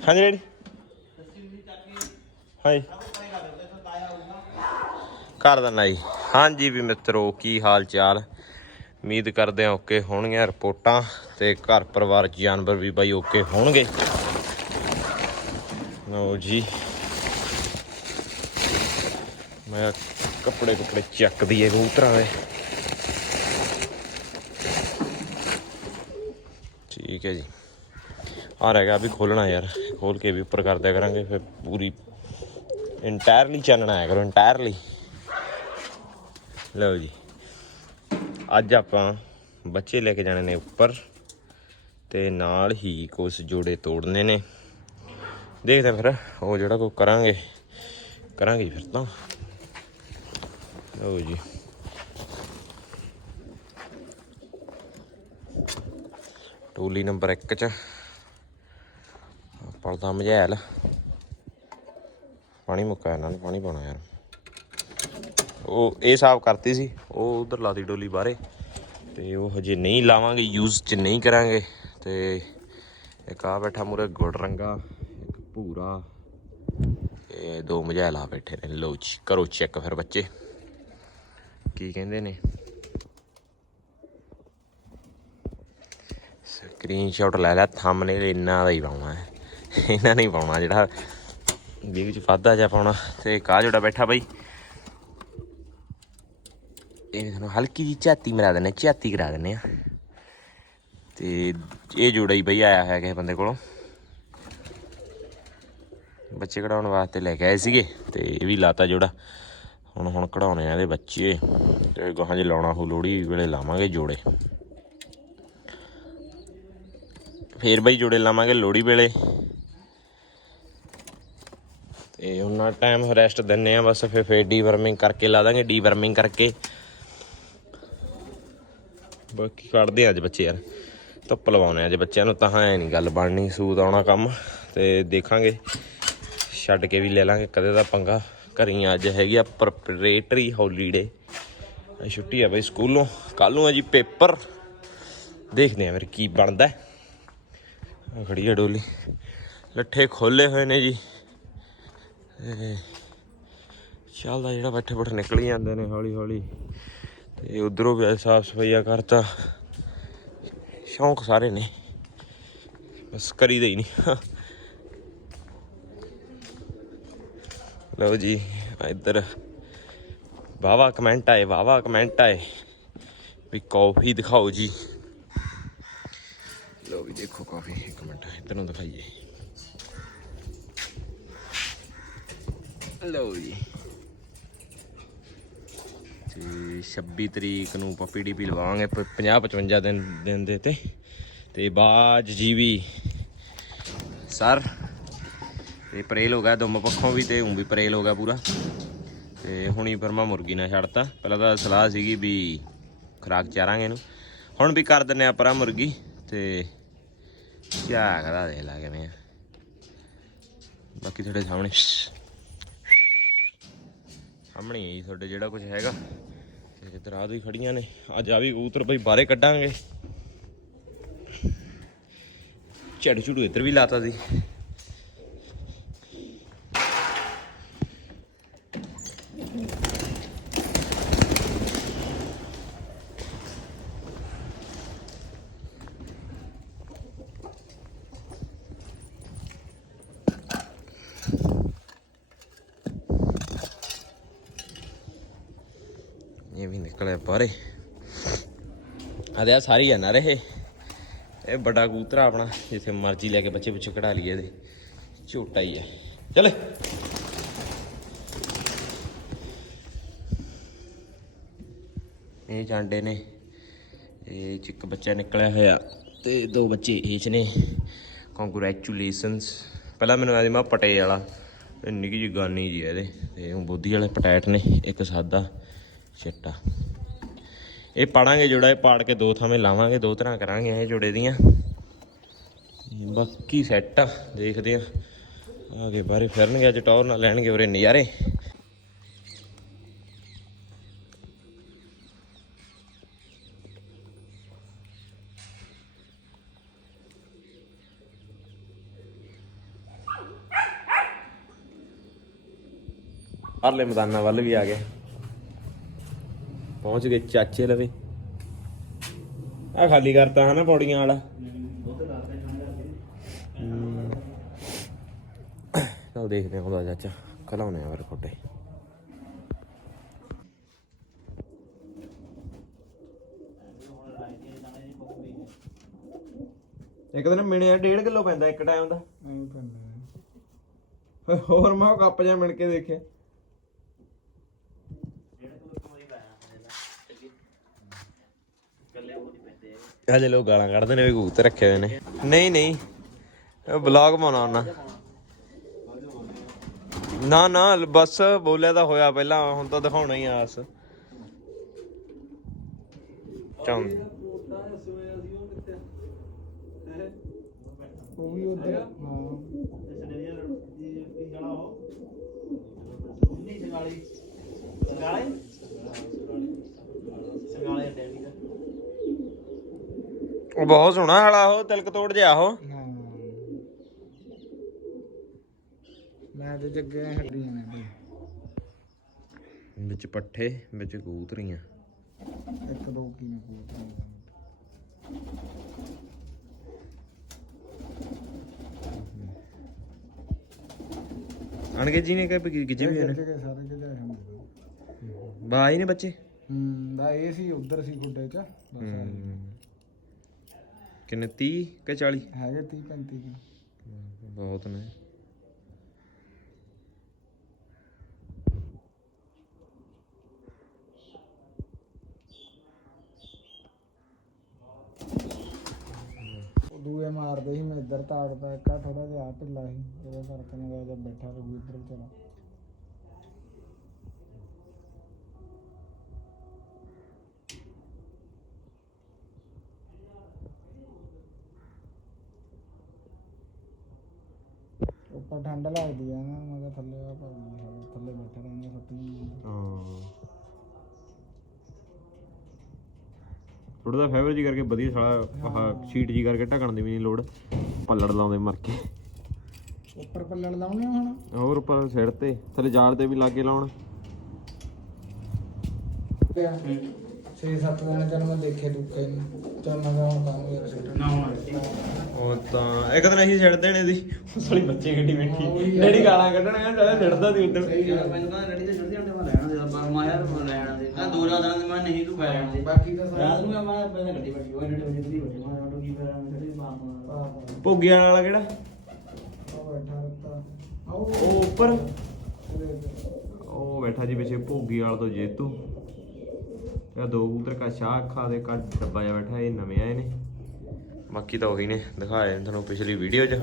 ਹਾਂਜੀ ਡੈਡੀ। ਹਾਂਜੀ। ਕਰ ਦਿੰਦਾ ਜੀ ਹਾਂਜੀ ਵੀ ਮਿੱਤਰੋ, ਕੀ ਹਾਲ ਚਾਲ? ਉਮੀਦ ਕਰਦੇ ਹਾਂ ਓਕੇ ਹੋਣਗੀਆਂ ਰਿਪੋਰਟਾਂ ਤੇ ਘਰ ਪਰਿਵਾਰ ਜਾਨਵਰ ਵੀ ਬਾਈ ਓਕੇ ਹੋਣਗੇ। ਲਓ ਜੀ। ਮੈਂ ਕੱਪੜੇ ਕੁਪੜੇ ਚੱਕ ਦਈਏ ਕਬੂਤਰਾਂ ਦੇ। ਠੀਕ ਹੈ ਜੀ। ਆ ਰਹਿ ਗਿਆ ਵੀ ਖੋਲਣਾ ਯਾਰ, ਖੋਲ ਕੇ ਵੀ ਉੱਪਰ ਕਰ ਦਿਆ ਕਰਾਂਗੇ, ਫਿਰ ਪੂਰੀ ਇੰਟਾਇਰਲੀ ਚਾਨਣਾ ਆਇਆ ਕਰੋ ਇੰਟਾਇਰਲੀ ਲਓ ਜੀ। ਅੱਜ ਆਪਾਂ ਬੱਚੇ ਲੈ ਕੇ ਜਾਣੇ ਨੇ ਉੱਪਰ, ਤੇ ਨਾਲ ਹੀ ਕੁਝ ਜੋੜੇ ਤੋੜਨੇ ਨੇ। ਦੇਖਦੇ ਫਿਰ, ਉਹ ਜਿਹੜਾ ਕੋ ਕਰਾਂਗੇ ਕਰਾਂਗੇ ਜੀ ਫਿਰ ਤਾਂ। ਲਓ ਜੀ ਟੋਲੀ ਨੰਬਰ 1 ਚ। ਪਲਦਾ ਮਝੈਲ। ਪਾਣੀ ਮੁੱਕਾ ਇਹਨਾਂ ਨੂੰ, ਪਾਣੀ ਪਾਉਣਾ ਯਾਰ। ਉਹ ਇਹ ਸਾਫ਼ ਕਰਤੀ ਸੀ, ਉਹ ਉਧਰ ਲਾਤੀ ਡੋਲੀ ਬਾਹਰੇ। ਤੇ ਉਹ ਹਜੇ ਨਹੀਂ ਲਾਵਾਂਗੇ ਯੂਜ਼ ਚ ਨਹੀਂ ਕਰਾਂਗੇ। ਤੇ ਇੱਕ ਆ ਬੈਠਾ ਮੂਰੇ ਗੁੜ ਰੰਗਾ ਇੱਕ ਭੂਰਾ। ਇਹ ਦੋ ਮਝੈਲਾ ਬੈਠੇ ਨੇ ਲੋ ਜੀ, ਕਰੋ ਚੈੱਕ ਫਿਰ ਬੱਚੇ। ਕੀ ਕਹਿੰਦੇ ਨੇ? ਸਕਰੀਨਸ਼ਾਟ ਲੈ ਲੈ ਥੰਬਨੇਲ ਇਹਨਾਂ ਦਾ ਹੀ ਪਾਉਣਾ ਹੈ। ਇਹਨਾਂ ਨਹੀਂ ਪਾਉਣਾ ਜਿਹੜਾ ਵੀਡੀਓ ਚ ਵਾਧਾ ਜਾ ਪਾਉਣਾ। ਤੇ ਕਾਹ ਜੋੜਾ ਬੈਠਾ ਬਾਈ? ਇਹ ਤੁਹਾਨੂੰ ਹਲਕੀ ਜੀ ਝਾਤੀ ਮਰਾ ਦਿੰਨੇ ਝਾਤੀ ਕਰਾ ਦਿੰਨੇ ਆ ਤੇ ਇਹ ਜੋੜਾ ਹੀ ਬਈ ਆਇਆ ਹੋਇਆ ਕਿਸੇ ਬੰਦੇ ਕੋਲੋਂ। ਬੱਚੇ ਕਢਾਉਣ ਵਾਸਤੇ ਲੈ ਕੇ ਆਏ ਸੀਗੇ, ਤੇ ਇਹ ਵੀ ਲਾਤਾ ਜੋੜਾ। ਹੁਣ ਹੁਣ ਕਢਾਉਣੇ ਆ ਇਹਦੇ ਬੱਚੇ ਤੇ ਗਾਹਾਂ ਜੇ ਲਾਉਣਾ ਹੋ ਲੋੜੀ ਵੇਲੇ ਲਾਵਾਂਗੇ ਜੋੜੇ। ਫੇਰ ਬਈ ਜੋੜੇ ਲਾਵਾਂਗੇ ਲੋੜੀ ਵੇਲੇ। ਤੇ ਉਹਨਾਂ ਟਾਈਮ ਰੈਸਟ ਦਿੰਨੇ ਆ ਬਸ ਫੇਰ ਫੇਰ ਡੀਵਰਮਿੰਗ ਕਰਕੇ ਲਾ ਦਾਂਗੇ ਡੀਵਰਮਿੰਗ ਕਰਕੇ। ਬਾਕੀ ਕੱਢਦੇ ਆ ਅੱਜ ਬੱਚੇ ਯਾਰ, ਧੁੱਪ ਲਵਾਉਣੇ ਆ ਅੱਜ ਬੱਚਿਆਂ ਨੂੰ, ਤਾਂ ਐ ਨਹੀਂ ਗੱਲ ਬਣਨੀ ਸੂਤ ਆਉਣਾ ਕੰਮ, ਤੇ ਦੇਖਾਂਗੇ। ਛੱਡ ਕੇ ਵੀ ਲੈ ਲਾਂਗੇ ਕਦੇ ਦਾ ਪੰਗਾ। ਘਰੀ ਅੱਜ ਹੈਗੀ ਆ ਪ੍ਰੈਪਰੇਟਰੀ ਹੌਲੀਡੇ। ਛੁੱਟੀ ਆ ਬਈ ਸਕੂਲੋਂ। ਕੱਲ ਨੂੰ ਆ ਜੀ ਪੇਪਰ। ਦੇਖਦੇ ਆ ਫਿਰ ਕੀ ਬਣਦਾ ਖੜੀ ਆ ਡੋਲੀ। ਲੱਠੇ ਖੋਲੇ ਹੋਏ ਨੇ ਜੀ। ਤੇ ਚੱਲਦਾ ਜਿਹੜਾ ਬੈਠੇ ਬੈਠੇ ਨਿਕਲ ਜਾਂਦੇ ਨੇ ਹੌਲੀ ਹੌਲੀ। ਤੇ ਉਧਰੋਂ ਵੀ ਸਾਫ਼ ਸਫਾਈਆ ਕਰਤਾ। ਸ਼ੌਂਕ ਸਾਰੇ ਨੇ। ਬਸ ਕਰੀਦਾ ਹੀ ਨਹੀਂ। ਲਓ ਜੀ, ਇੱਧਰ ਵਾਵਾ ਕਮੈਂਟ ਆਏ ਵਾਵਾ ਕਮੈਂਟ ਆਏ ਵੀ ਕਾਫੀ ਦਿਖਾਓ ਜੀ। ਲਓ ਵੀ ਦੇਖੋ ਕਾਫੀ ਇੱਕ ਮਿੰਟ, ਇੱਧਰ ਨੂੰ ਦਿਖਾਈਏ। ਲਓ ਜੀ। ਤੇ 26 ਤਰੀਕ ਨੂੰ ਪੱਪੀ ਡੀਪੀ ਲਵਾਵਾਂਗੇ 50 55 ਦਿਨ ਦਿਨ ਦੇ ਤੇ। ਤੇ ਬਾਜ ਜੀਵੀ ਸਰ। ਤੇ ਪਰੇਲ ਹੋ ਗਿਆ ਦੁੰਮ ਪੱਖੋਂ ਵੀ ਤੇ ਉਂ ਵੀ ਪਰੇਲ ਹੋ ਗਿਆ ਪੂਰਾ। ਤੇ ਹੁਣੀ ਫਿਰ ਮੈਂ ਮੁਰਗੀ ਨਾਲ ਛੱਡਤਾ। ਪਹਿਲਾਂ ਤਾਂ ਸਲਾਹ ਸੀਗੀ ਵੀ ਖਰਾਕ ਚਾਰਾਂਗੇ ਇਹਨੂੰ। ਹੁਣ ਵੀ ਕਰ ਦਿੰਨੇ ਆ ਪਰਾਂ ਮੁਰਗੀ, ਤੇ ਕਿਆ ਕਰਾ ਦੇ ਲਾ ਕਿਵੇਂ ਆ। ਬਾਕੀ ਤੁਹਾਡੇ ਸਾਹਮਣੇ। ਸਾਹਮਣੇ ਹੀ ਜੀ ਤੁਹਾਡੇ ਜਿਹੜਾ ਕੁਝ ਹੈਗਾ। ਤੇ ਇੱਧਰ ਆਹ ਵੀ ਖੜੀਆਂ ਨੇ। ਅੱਜ ਆ ਵੀ ਕਬੂਤਰ ਬਈ ਬਾਹਰੇ ਕੱਢਾਂਗੇ। ਝੜ ਝੁੜੂ ਇੱਧਰ ਵੀ ਲਾਤਾ ਸੀ। ਇਹ ਵੀ ਨਿਕਲਿਆ ਬਾਹਰੇ ਆਦੇ ਆ ਸਾਰੀ ਆ ਨਾ ਰਹੇ ਇਹ ਵੱਡਾ ਕਬੂਤਰ ਆਪਣਾ ਜਿੱਥੇ ਮਰਜ਼ੀ ਲੈ ਕੇ ਬੱਚੇ ਪਿੱਛੇ ਕਢਾ ਲਈਏ ਇਹਦੇ ਝੋਟਾ ਹੀ ਹੈ ਚਲੇ ਇਹ ਜਾਂਡੇ ਨੇ। ਇਹ ਚ ਇੱਕ ਬੱਚਾ ਨਿਕਲਿਆ ਹੋਇਆ ਤੇ ਦੋ ਬੱਚੇ ਇਹ ਚ ਨੇ। ਕੰਗ੍ਰੈਚੁਲੇਸ਼ਨਸ ਪਹਿਲਾਂ ਮੈਨੂੰ ਆਦੀ ਮੈਂ ਪਟੇ ਵਾਲਾ। ਇਹ ਨਿੱਕੀ ਜਿਹੀ ਗਾਨੀ ਜੀ ਇਹਦੇ। ਤੇ ਉਹ ਬੋਧੀ ਵਾਲੇ ਪਟੈਟ ਨੇ, ਇੱਕ ਸਾਦਾ ਚਿੱਟਾ। ਇਹ ਪਾੜਾਂਗੇ ਜੋੜਾ, ਇਹ ਪਾੜ ਕੇ ਦੋ ਥਾਵੇਂ ਲਾਵਾਂਗੇ, ਦੋ ਤਰ੍ਹਾਂ ਕਰਾਂਗੇ ਇਹ ਜੋੜੇ ਦੀਆਂ। ਬਾਕੀ ਸੈੱਟ ਆ, ਦੇਖਦੇ ਆ। ਆਗੇ ਬਾਰੇ ਫਿਰਨਗੇ, ਅੱਜ ਟੌਰ ਨਾਲ ਲੈਣਗੇ ਉਰੇ ਨਜ਼ਾਰੇ। ਪਰਲੇ ਮੈਦਾਨਾਂ ਵੱਲ ਵੀ ਆ ਗਏ। ਪਹੁੰਚ ਗਏ ਚਾਚੇ ਲਵੇ। ਆ ਖਾਲੀ ਕਰਤਾ ਹਨਾ ਪੌੜੀਆਂ ਵਾਲਾ। ਚੱਲ ਦੇਖਦੇ ਹਾਂ ਉਹਦਾ ਚਾਚਾ ਖਲਾਉਣੇ ਆ ਫਿਰ ਕੋਟੇ ਇੱਕ ਦਿਨ ਮਿਣਿਆ 1.5 ਕਿਲੋ ਪੈਂਦਾ ਇੱਕ ਟਾਈਮ ਦਾ। ਹੋਰ ਮੈਂ ਉਹ ਕੱਪ ਜਿਹਾ ਮਿਣ ਕੇ ਦੇਖਿਆ। ਹਜੇ ਲੋਕ ਗਾਲਾਂ ਕੱਢਦੇ ਨੇ ਵੀ ਕਬੂਤਰ ਰੱਖੇ ਹੋਏ ਨੇ। ਨਹੀਂ ਨਹੀਂ। ਬਲੌਗ ਪਾਉਣਾ ਉਹਨਾਂ। ਨਾ ਨਾ, ਬਸ ਬੋਲਿਆ ਤਾਂ ਹੋਇਆ ਪਹਿਲਾਂ, ਹੁਣ ਤਾਂ ਦਿਖਾਉਣਾ ਹੀ ਆਸ ਚੰ ਉਹ ਵੀ ਉਧਰ ਹਾਂ ਉਹ ਬਹੁਤ ਸੋਹਣਾ ਹਾਲਾ ਉਹ ਤਿਲਕ ਤੋੜ ਜਿਹਾ ਉਹ। ਹਾਂ। ਮੈਂ ਤੇ ਜੱਗੇ ਹੱਡੀਆਂ ਨੇ ਬਈ। ਵਿੱਚ ਪੱਠੇ ਵਿੱਚ ਕਬੂਤਰੀਆਂ ਇੱਕ ਦੋ ਕੀ ਨੇ ਕਬੂਤਰ ਅਣਗੇ ਜੀ ਨੇ ਕਿ ਗਿਜੇ ਵੀ ਨੇ? ਜੱਗੇ ਸਾਰੇ ਕਿਤੇ ਹੁੰਦੇ ਬਾਈ ਨੇ ਬੱਚੇ? ਹੂੰ ਦਾ ਇਹ ਸੀ ਉਧਰ ਸੀ ਗੁੱਡੇ ਚ। ਬਸ ਆਹੀ। ਕਿੰਨੇ? 30 ਕਿ 40 ਹੈਗੇ 30 35 ਕੁ। ਬਹੁਤ ਨੇ। ਉਹ ਦੂਏ ਮਾਰਦੇ ਸੀ ਮੈਂ ਇੱਧਰ ਤਾੜਦਾ ਇੱਕ ਥੋੜਾ ਜਿਹਾ ਢਿੱਲਾ ਸੀ ਉਹਦੇ ਕਰਕੇ ਮੈਂ ਜਦ ਬੈਠਾ ਰਹੂ ਇੱਧਰ ਚਲਾ ਉੱਪਰ ਠੰਡ ਲੱਗਦੀ ਆ ਨਾ ਮੈਂ ਕਿਹਾ ਥੱਲੇ ਆ ਭਾਈ ਥੱਲੇ ਬੈਠਾ ਰਹਿੰਦਾ ਸੱਤੀ ਹਾਂ। ਥੋੜਾ ਜਿਹਾ ਫਾਈਬਰ ਜੀ ਕਰਕੇ ਵਧੀਆ ਸਾਲਾ ਆਹ ਸ਼ੀਟ ਜੀ ਕਰਕੇ ਢਕਣ ਦੀ ਵੀ ਨਹੀਂ ਲੋੜ ਪੱਲੜ ਲਾਉਂਦੇ ਮਰ ਕੇ। ਉੱਪਰ ਪੱਲੜ ਲਾਉਣੇ ਆ ਹੁਣ? ਹੋਰ ਉੱਪਰ ਸਿਰ ਤੇ ਥੱਲੇ ਜਾਲ ਤੇ ਵੀ ਲਾਗੇ ਲਾਉਣ। 6-7 ਦਿਨ ਚੱਲ ਮੈਂ ਦੇਖੇ ਦੁੱਖੇ ਨੂੰ ਚੱਲ ਮੈਂ ਕਿਹਾ ਹੁਣ ਕੰਮ ਯਾਰ ਸਿੱਟ ਨਾ ਉਹ ਤਾਂ ਇੱਕ ਦਿਨ ਅਸੀਂ ਛੱਡ ਦੇਣੇ ਸੀ। ਉਸ ਵਾਲੀ ਬੱਚੇ ਗੱਡੀ ਬੈਠੀ ਡੈਡੀ ਗਾਲਾਂ ਕੱਢਣਗਾ ਸਾਲਾ ਛੱਡਦਾ ਸੀ ਉਦੋਂ ਮੈਨੂੰ ਕਹਿੰਦਾ ਰੈਡੀ ਤੇ ਜਲਦੀ ਹੁੰਦੇ ਮੈਂ ਰਹਿਣਾ ਦੇ ਪਰ ਮੈਂ ਯਾਰ ਮੈਂ ਲੈਣਾ ਦੇ ਕਹਿੰਦਾ ਦੋ ਰਾਤਾਂ ਦੇ ਮੈਂ ਨਹੀਂ ਤੂੰ ਪੈ ਜਾਣ ਦੇ ਬਾਕੀ ਤਾਂ ਸਾਰਾ ਰਾਤ ਨੂੰ ਮੈਂ ਪਹਿਲਾਂ ਗੱਡੀ ਬੈਠੀ ਉਹ ਗੱਡੀ ਵਜੇ ਦੀ ਬੈਠੀ ਮੈਂ ਆਟੋ ਕੀ ਪੈਰਾਂ ਮੈਂ ਜਿਹੜੀ ਬਾਪ ਭੋਗਿਆਂ ਵਾਲਾ ਕਿਹੜਾ? ਉਹ ਬੈਠਾ ਰੱਤਾ ਆਓ। ਉਹ ਉੱਪਰ? ਉਹ ਬੈਠਾ ਜੀ ਪਿੱਛੇ ਭੋਗੀ ਵਾਲ ਤੋਂ ਜੇਤੂ। ਇਹ ਦੋ ਕਬੂਤਰ ਕਾ ਸ਼ਾਹ ਅੱਖਾਂ ਦੇ ਕਾ ਡੱਬਾ ਜਾ ਬੈਠਾ, ਇਹ ਨਵੇਂ ਆਏ ਨੇ। ਬਾਕੀ ਤਾਂ ਉਹੀ ਨੇ, ਦਿਖਾਏ ਨੇ ਤੁਹਾਨੂੰ ਪਿਛਲੀ ਵੀਡੀਓ 'ਚ।